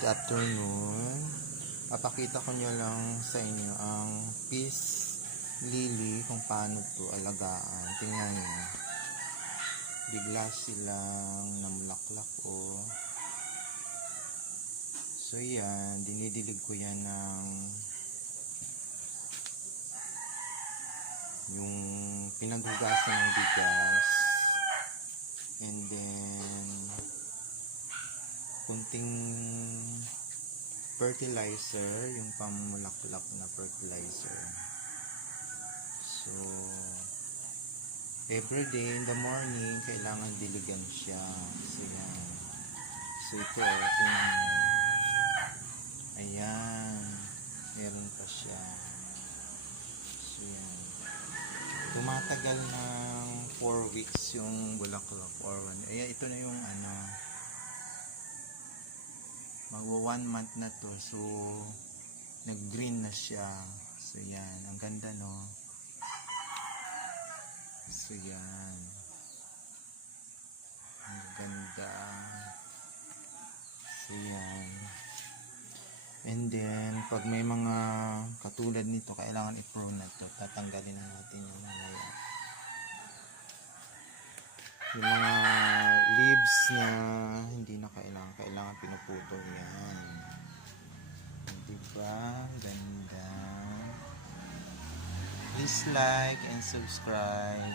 Good afternoon. Papakita ko nyo lang sa inyo ang peace lily kung paano to alagaan. Tingnan nyo. Bigla silang namulaklak o. So yan, dinidilig ko yan ng yung pinaghugasan ng bigas. And then kunting fertilizer, yung pamulaklak na fertilizer. So everyday in the morning kailangan diligan siya. So yan. So ito, tingnan mo. Ayan, meron pa siya. So yan, tumatagal ng 4 weeks yung bulaklak or 1. Ayan, ito na yung ano, magwa 1 month na to. So nag green na siya. So yan, ang ganda no. So yan, ang ganda. So yan. And then pag may mga katulad nito, kailangan i-prune na to. Tatanggalin na natin yung mamaya yung mga leaves na hindi na kailangan pinuputol yan. Diba? Ganda. Please like and subscribe.